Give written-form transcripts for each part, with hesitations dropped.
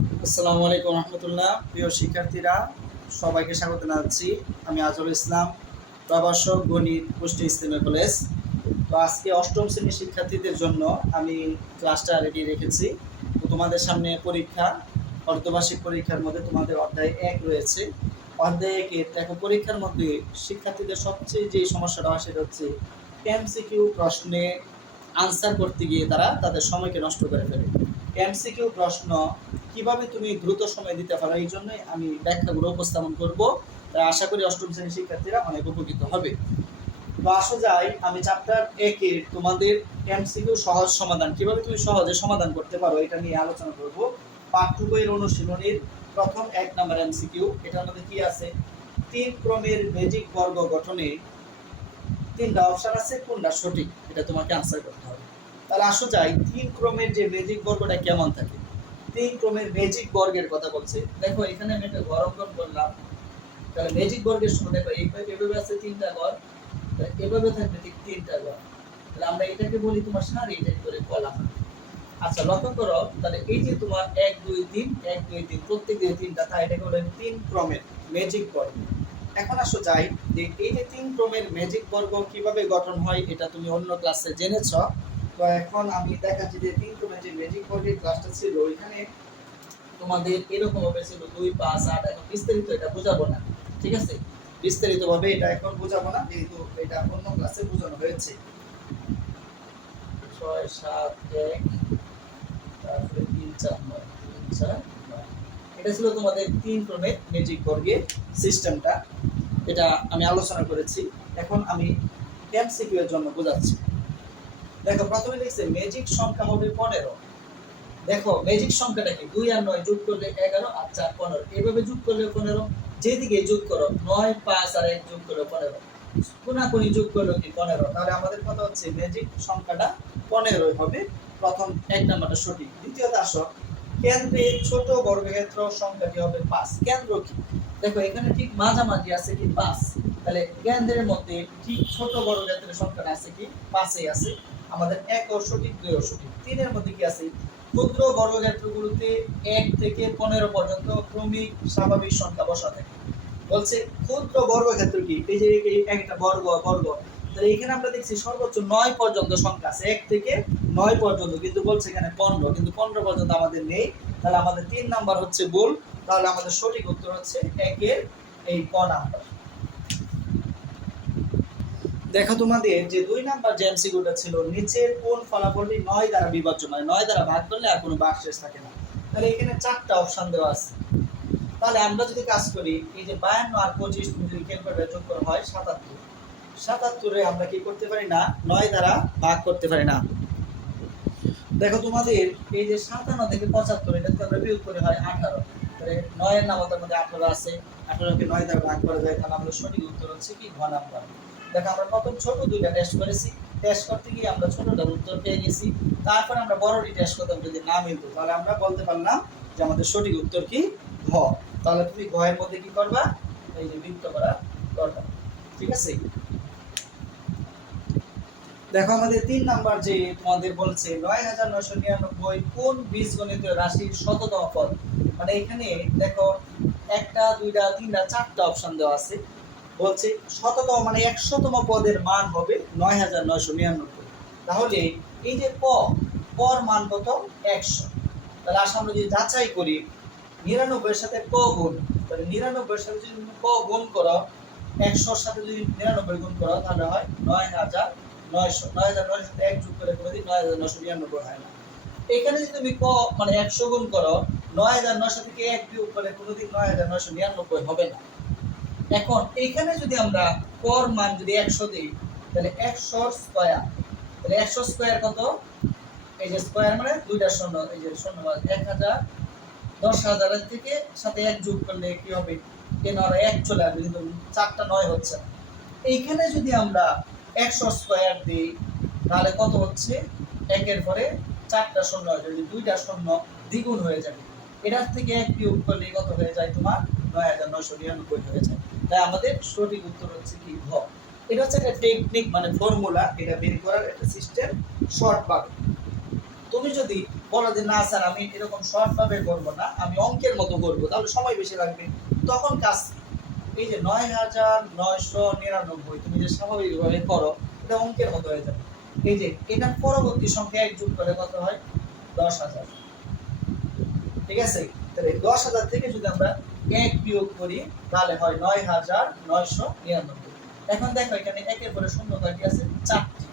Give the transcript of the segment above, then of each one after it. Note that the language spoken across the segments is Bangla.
আসসালামু আলাইকুম রহমতুল্লাহ। প্রিয় শিক্ষার্থীরা, সবাইকে স্বাগত জানাচ্ছি। আমি আজহারুল ইসলাম, প্রভাষক গণিত, কুষ্টিয়া ইসলামিয়া কলেজ। তো আজকে অষ্টম শ্রেণীর শিক্ষার্থীদের জন্য আমি ক্লাসটা রেডি রেখেছি। তো তোমাদের সামনে পরীক্ষা, অর্ধবার্ষিক পরীক্ষার মধ্যে তোমাদের অধ্যায় 1 রয়েছে। অধ্যায় 1 দেখো, পরীক্ষার মধ্যে শিক্ষার্থীদের সবচেয়ে যে সমস্যাটা হয় সেটা হচ্ছে এমসিকিউ প্রশ্নে আনসার করতে গিয়ে তারা তাদের সময়কে নষ্ট করে ফেলে। এমসিকিউ প্রশ্ন কিভাবে তুমি দ্রুত সময় দিতে পারো, এই জন্যই আমি ব্যাখ্যাগুলো উপস্থাপন করব। তাই আশা করি অষ্টম শ্রেণীর শিক্ষার্থীরা অনেক উপকৃত হবে। তো আসো যাই, আমি চ্যাপ্টার 1 তোমাদের এমসিকিউ সহজ সমাধান কিভাবে তুমি সহজে সমাধান করতে পারো এটা নিয়ে আলোচনা করব। পাঠ্য বইয়ের অনুশীলনীর প্রথম 1 নম্বর এমসিকিউ। এটার মধ্যে কি আছে? 3 ক্রমের বেজিক বর্গ গঠনে 3টা অপশন আছে, কোনটা সঠিক এটা তোমাকে আনসার করতে হবে। তাহলে আসো যাই, 3 ক্রমের যে বেজিক বর্গটা কেমন থাকে। 3 ক্রমের বেজিক বর্গের কথা বলছে। দেখো এখানে আমি একটা ঘর অঙ্কন করলাম। তাহলে বেজিক বর্গের সময় দেখো এইভাবে আছে 3টা ঘর, তাহলে এভাবে থাকবে ঠিক 3টা ঘর। তাহলে আমরা এটাকে বলি তোমার সারি, এটাকে বলি কলাম। আচ্ছা লক্ষ্য করো, তাহলে এই যে তোমার 1 2 3 1 2 3 প্রত্যেক দিয়ে 3টা, তাই এটাকে বলে 3 ক্রমের ম্যাজিক বর্গ। এখন আসো যাই যে এই যে 3 ক্রমের ম্যাজিক বর্গ কিভাবে গঠন হয় এটা তুমি অন্য ক্লাসে জেনেছ। তো এখন আমি দেখাচ্ছি যে 3 ক্রমের যে ম্যাজিক বর্গের ক্লাসটা ছিল ওইখানে তোমাদের এরকম হবে ছিল 2 5 8। এখন বিস্তারিত এটা বোঝাবো না, ঠিক আছে? বিস্তারিত ভাবে এটা এখন বোঝাবো না, যেহেতু এটা অন্য ক্লাসে বোঝানো হয়েছে। 6 7 1 তারপরে 3 4 9 3 4 9। এটা ছিল তোমাদের 3 ক্রমের ম্যাজিক বর্গের সিস্টেমটা। এটা আমি আলোচনা করেছি। এখন আমি এমসিকিউ এর জন্য বোঝাচ্ছি। দেখো প্রথমে লিখছে ম্যাজিক সংখ্যা হবে 15। দেখো ম্যাজিক সংখ্যাটা কি? 2 আর 9 যোগ করলে 11 আর 4 15। এইভাবে যোগ করলে 15, যেদিকে যোগ করো 9 5 আর 1 যোগ করলে 15, কোনাকুনি যোগ করলে কি 15। তাহলে আমাদের কথা হচ্ছে ম্যাজিক সংখ্যাটা 15 হবে। প্রথম 1 নাম্বারটা সঠিক। দ্বিতীয়ত আসো, কেন্দ্রে ছোট বর্গক্ষেত্র সংখ্যাটি হবে 5। কেন্দ্র কি? দেখো এখানে ঠিক মাঝামাঝি আছে কি 5। তাহলে কেন্দ্রের মধ্যে ঠিক ছোট বর্গক্ষেত্রের সংখ্যাটা আছে কি 5 আছে। আমাদের 1 ও সঠিক, 2 ও সঠিক। 3 এর মধ্যে কি আছে? ক্ষুদ্র বর্গক্ষেত্রগুলোতে 1 থেকে 15 পর্যন্ত ক্রমিক স্বাভাবিক সংখ্যা বসা থাকে। বলছে ক্ষুদ্র বর্গক্ষেত্র কি? এই যে একটা বর্গ বর্গ, তাহলে এখানে আমরা দেখছি সর্বোচ্চ 9 পর্যন্ত সংখ্যা আছে, 1 থেকে 9 পর্যন্ত, কিন্তু বলছে এখানে 15, কিন্তু 15 পর্যন্ত আমাদের নেই। তাহলে আমাদের 3 নাম্বার হচ্ছে ভুল। তাহলে আমাদের সঠিক উত্তর হচ্ছে 1 এর এই ক নাম্বার। দেখো তোমাদের যে 2 নাম্বার যে এমসিকিউটা ছিল, নিচের কোন ফলাফলটি 9 দ্বারা বিভাজ্য নয়? 9 দ্বারা ভাগ করলে আর কোনো ভাগশেষ থাকে না। তাহলে এখানে 4টা অপশন দেওয়া আছে। তাহলে আমরা যদি কাজ করি, এই যে 52 আর 25 তুমি যদি ক্যালকুলেটরে যোগ করা হয় 77। 77 আমরা কি করতে পারি না? 9 দ্বারা ভাগ করতে পারি না। দেখো তোমাদের এই যে 57 থেকে 75, এটাকে আমরা বিয়োগ করে হয় 18। তাহলে 9 এর নামতার মধ্যে 18 আছে, 18 কে 9 দ্বারা ভাগ করা যায়। তাহলে আমাদের সঠিক উত্তর হচ্ছে কি ঘ নাম্বার। দেখো আমরা প্রথম ছোট দুইটা টেস্ট করেছি, টেস্ট করতে গিয়ে আমরা ছোটটার উত্তর পেয়ে গেছি। তারপর আমরা বড়টি টেস্ট করতাম, যদি না মিলতো তাহলে আমরা বলতে পারলাম যে আমাদের সঠিক উত্তর কি ঘ। তাহলে তুমি ঘ এর মধ্যে কি করবা? এই যে বৃত্ত করা করবা, ঠিক আছে? দেখো আমাদের 3 নাম্বার যে তোমাদের বলছে 9999 কোন বীজগণিতীয় রাশির শততম পদ। মানে এখানে দেখো 1টা 2টা 3টা 4টা অপশন দেওয়া আছে। বলছে শততম মানে 100তম পদের মান হবে 9999। তাহলে এই যে পর মান কত? 100। তাহলে আসলে আমরা যদি যাচাই করি 99 এর সাথে ক গুণ, তাহলে 99 এর সাথে যদি তুমি ক গুণ করো, 100 এর সাথে যদি 99 গুণ করো তাহলে হয় 9900। 9900 সাথে 1 যোগ করে কোনোদিন 9999 হয় না। এখানে যদি তুমি ক মানে 100 গুণ করো, 9900 থেকে 1 বিয়োগ করে কোনোদিন 9999 হবে না। এখন এখানে যদি আমরা পর মান যদি 100 দিই, তাহলে 100 স্কয়ার, তাহলে 100 স্কয়ার কত? এই যে স্কয়ার মানে দুইটা শূন্য, এই যে শূন্য 1000, 10,000 এর থেকে সাথে 1 যোগ করলে কি হবে? এর আর 1 চলে আসবে, কিন্তু 4টা 9 হচ্ছে না। এইখানে যদি আমরা 100 স্কয়ার দিই তাহলে কত হচ্ছে? 1 এর পরে 4টা শূন্য হয়ে যাবে, 2টা শূন্য দ্বিগুণ হয়ে যাবে। এটার থেকে 1 বিয়োগ করলে কত হয়ে যায়? তোমার 9999 হয়ে যায়। তাই আমাদের সঠিক উত্তর হচ্ছে কি ঘ। এটা হচ্ছে একটা টেকনিক, মানে ফর্মুলা, এটা বের করার একটা সিস্টেম, শর্ট ভাবে। তুমি যদি বলো যে না স্যার আমি এরকম শর্টভাবে করবো না, আমি অঙ্কের মতো করবো, তাহলে সময় বেশি লাগবে। তখন কাজ এই যে ৯,৯৯৯ তুমি যে স্বাভাবিকভাবে করো, এটা অঙ্কের মতো হয়ে যাবে। এই যে এটার পরবর্তী সংখ্যা এক যোগ করে কত হয়? ১০,০০০। ঠিক আছে, তাহলে ১০,০০০ থেকে যদি আমরা এক বিয়োগ করি তাহলে হয় ৯,৯৯৯। এখন দেখো এখানে একের পরে শূন্য কয়টি আছে? ৪টি।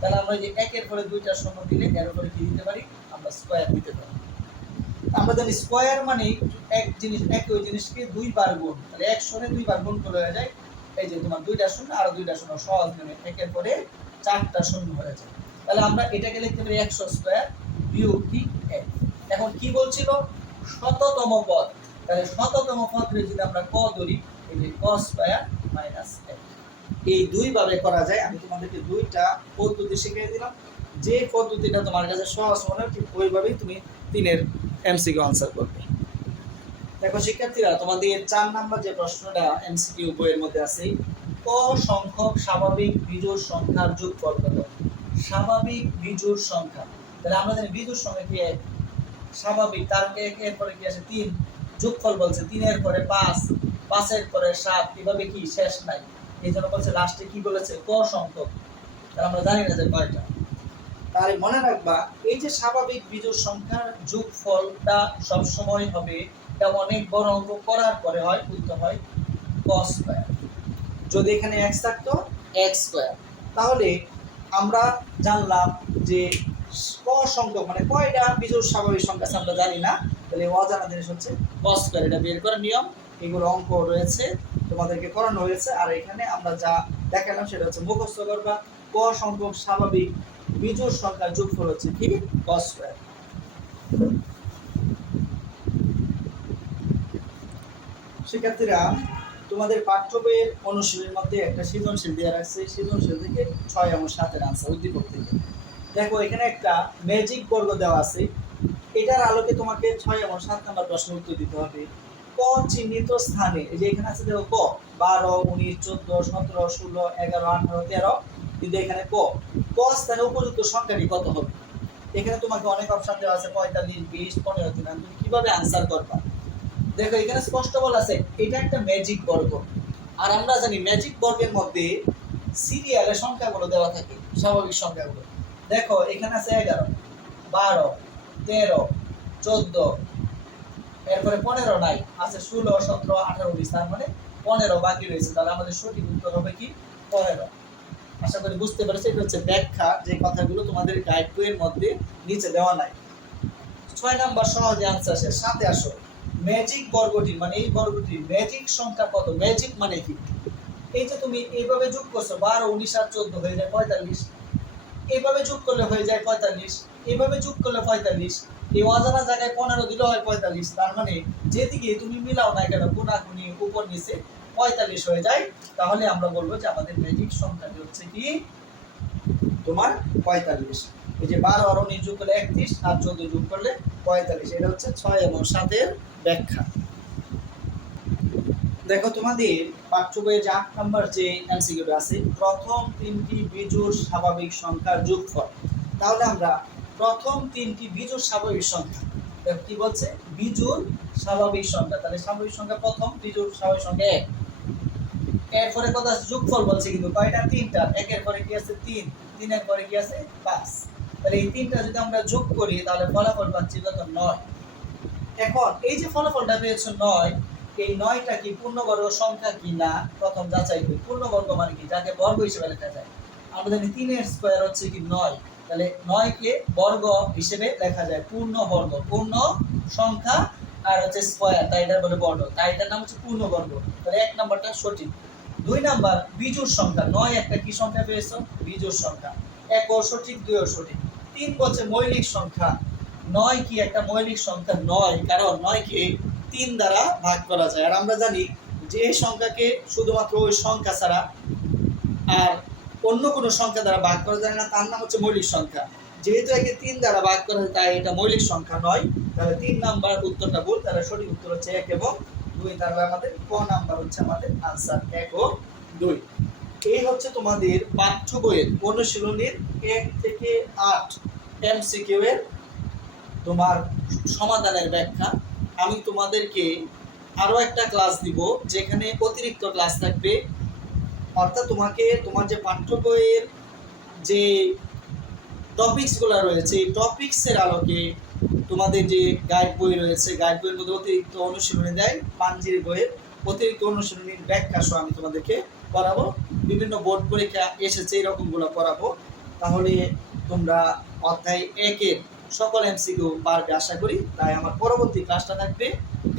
তাহলে আমরা যে একের পরে দুইটা শূন্য দিলে এর উপরে কি দিতে পারি? আমরা স্কয়ার দিতে পারি। আমরা জানি স্কয়ার মানে এক জিনিস একই জিনিসকে দুইবার গুণ, তাহলে ১০০ দুইবার গুণ করে হয়ে যায় এই যে তোমার দুইটা শূন্য আর দুইটা শূন্য সহজ নিয়মে একের পরে ৪টা শূন্য হয়ে যায়। তাহলে আমরা এটাকে লিখতে পারি ১০০ স্কয়ার বিয়োগ কি ১। এখন কি বলছিল? শততম পদ। তাহলে শততম পদে যদি আমরা ক ধরি, এই যে ক স্কয়ার মাইনাস ১। এই দুইভাবে করা যায়। আমি তোমাদেরকে দুইটা পদ্ধতি শিখিয়ে দিলাম। যে পদ্ধতিটা তোমার কাছে সহজ মনে হয় ঠিক ওইভাবেই তুমি ৩-এর এমসিকিউ আনসার করবে। দেখো শিক্ষার্থীরা, তোমাদের ৪ নাম্বার যে প্রশ্নটা এমসিকিউ বইয়ের মধ্যে আছে, ক সংখ্যক স্বাভাবিক বিজোড় সংখ্যার যোগফল কত? স্বাভাবিক বিজোড় সংখ্যা, তাহলে আমরা জানি বিজোড় সংখ্যা কি? এক। স্বাভাবিক তার এর পরে কি আছে? ৩। যোগফল বলছে ৩-এর পরে ৫, ৫-এর পরে ৭, এভাবে কি শেষ নাই। এই জন্য বলছে লাস্টে কি বলেছে? ক সংখ্যক। তাহলে আমরা জানি না যে কয়টা। তাহলে মনে রাখবা, এই যে স্বাভাবিক বিজোড় সংখ্যার যোগফলটা সব সময় হবে, এটা অনেক বড় অঙ্ক করার পরে হয়, উত্তর হয় ক স্কয়ার। যদি এখানে x থাকতো x স্কয়ার। তাহলে আমরা জানলাম যে ক সংখ্যক মানে কয়টা বিজোড় স্বাভাবিক সংখ্যা আছে আমরা জানি না, তাহলে অজানা জিনিস হচ্ছে ক স্কয়ার। এটা বের করার নিয়ম, এগুলো অঙ্ক রয়েছে, তোমাদেরকে করানো হয়েছে। আর এখানে আমরা যা দেখালাম সেটা হচ্ছে মুখস্থ করবা। ক সংখ্যক স্বাভাবিক বিজোড় সংখ্যার যোগফল হচ্ছে কি? ক স্কয়ার। শিক্ষার্থীরা, তোমাদের পাঠ্য বইয়ের অনুশীলনের মধ্যে একটা সৃজনশীল দেওয়া আছে। সৃজনশীল থেকে ৬ এবং ৭-এর আনসার উদ্দীপক থেকে। দেখো এখানে একটা ম্যাজিক বর্গ দেওয়া আছে, এটার আলোকে তোমাকে ৬ এবং ৭ নাম্বার প্রশ্ন উত্তর দিতে হবে। ক চিহ্নিত স্থানে, এই যে এখানে আছে দেখো ক ১২, ১৯, ১৪, ১৭, ১৬, ১১, ১৮, ১৩, কিন্তু এখানে ক স্থানে উপযুক্ত সংখ্যাটি কত হবে? এখানে তোমাকে অনেক অপশন দেওয়া আছে, ৪৫, ২০, ১৫, ৩। তুমি কিভাবে আনসার করবা? দেখো এখানে স্পষ্ট বলা আছে এটা একটা ম্যাজিক বর্গ। আর আমরা জানি ম্যাজিক বর্গের মধ্যে সিরিয়ালে সংখ্যাগুলো দেওয়া থাকে, স্বাভাবিক সংখ্যাগুলো। দেখো এখানে আছে ১১, ১২, ১৩, ১৪, এরপরে ১৫ নাই, আছে ১৬, ১৭, ১৮, ২০, তার মানে ১৫ বাকি রয়েছে। তাহলে আমাদের সঠিক উত্তর হবে কি? ১৫। আশা করি বুঝতে পেরেছো। এটা হচ্ছে ব্যাখ্যা, যে কথাগুলো তোমাদের গাইড বইয়ের মধ্যে নিচে দেওয়া নাই। ৬ নাম্বার সহজে আনসার শেষ। ৭-এ আসো। ম্যাজিক বর্গটি মানে এই বর্গটির ম্যাজিক সংখ্যা কত? ম্যাজিক মানে কি? এই যে তুমি এইভাবে যোগ করছো ১২, ১৯ আর ১৪ হয়ে যায় ৪৫। এইভাবে যোগ করলে হয়ে যায় ৪৫, এইভাবে যোগ করলে ৪৫, এই অজানা জায়গায় ১৫ দিলে হয় ৪৫। তার মানে যেদিকে তুমি মিলাও না কেন, কোনাকুনি উপর নিচে ৪৫ হয়ে যায়। তাহলে আমরা বলবো যে আমাদের ম্যাজিক সংখ্যাটি হচ্ছে কি? তোমার ৪৫। এই যে ১২ আর ১৯ যোগ করলে ৩১ আর ১৪ যোগ করলে ৪৫। এটা হচ্ছে ৬ এবং ৭-এর ব্যাখ্যা। দেখো তোমাদের পাঠ্য বইয়ে যে ৮ নাম্বার যে এমসিকিউটা আছে, প্রথম ৩টি বিজোড় স্বাভাবিক সংখ্যার যোগফল। তাহলে আমরা প্রথম ৩টি বিজোড় স্বাভাবিক সংখ্যা, দেখো কি বলছে? বিজোড় স্বাভাবিক সংখ্যা। তাহলে স্বাভাবিক সংখ্যা প্রথম, বিজোড় স্বাভাবিক সংখ্যা ১। এরপরে কত আছে? যোগফল বলছে, কিন্তু কয়টা? ৩টা। ১-এর পরে কি আছে? ৩, ৩-এর পরে কি আছে? ৫। তাহলে এই ৩টা যদি আমরা যোগ করি তাহলে ফলাফল পাচ্ছি কত? ৯। এখন এই যে ফলাফলটা পেয়েছো ৯, এই ৯টা কি পূর্ণবর্গ সংখ্যা কি না প্রথম যাচাই করি। পূর্ণবর্গ মানে কি? যাকে বর্গ হিসেবে লেখা যায়। আমরা জানি ৩-এর স্কয়ার হচ্ছে কি ৯, তাহলে ৯কে বর্গ হিসেবে লেখা যায়। পূর্ণ বর্গ, পূর্ণ সংখ্যা আর হচ্ছে স্কয়ার, তাই এটা বলে বর্গ, তাই এটার নাম হচ্ছে পূর্ণবর্গ। তাহলে ১ নাম্বারটা সঠিক। ২ নাম্বার বিজোড় সংখ্যা। ৯ একটা কি সংখ্যা পেয়েছো? বিজোড় সংখ্যা। ১ও সঠিক, ২ও সঠিক। ৩ বলছে মৌলিক সংখ্যা। ৯ কি একটা মৌলিক সংখ্যা? নয়, কারণ ৯কে ৩ দ্বারা ভাগ করা যায়। আর আমরা জানি যে সংখ্যাকে শুধুমাত্র ওই সংখ্যা ছাড়া আর অন্য কোনো সংখ্যা দ্বারা ভাগ করা যায় না, তার নাম হচ্ছে মৌলিক সংখ্যা। যেহেতু একে ৩ দ্বারা ভাগ করা যায়, তাই এটা মৌলিক সংখ্যা নয়। তাহলে ৩ নাম্বার উত্তরটা ভুল। তাহলে সঠিক উত্তর হচ্ছে ১ এবং ২। তাহলে আমাদের ক নাম্বার হচ্ছে আমাদের আনসার ১ ও ২। এই হচ্ছে তোমাদের পাঠ্য বইয়ের অনুশীলনীর ১ থেকে ৮ এমসিকিউ এর তোমার সমাধানের ব্যাখ্যা। আমি তোমাদেরকে আরও একটা ক্লাস দিব যেখানে অতিরিক্ত ক্লাস থাকবে, অর্থাৎ তোমাকে তোমার যে পাঠ্য বইয়ের যে টপিকসগুলো রয়েছে এই টপিক্সের আলোকে তোমাদের যে গাইড বই রয়েছে, গাইড বইয়ের মধ্যে অতিরিক্ত অনুশীলনী দেয়, পাঞ্জির বইয়ের অতিরিক্ত অনুশীলনীর ব্যাখ্যা সহ আমি তোমাদেরকে পড়াবো। বিভিন্ন বোর্ড পরীক্ষা এসেছে এরকমগুলো পড়াবো। তাহলে তোমরা অধ্যায় 1-এর সকল এমসিকিউ পারবে আশা করি। তাই আমার পরবর্তী ক্লাসটা থাকবে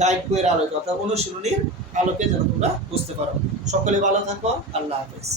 গাইড বইয়ের আলোকে, অর্থাৎ অনুশীলনীর আলোকে, যেন তোমরা বুঝতে পারো। সকলে ভালো থাকো, আল্লাহ হাফেজ।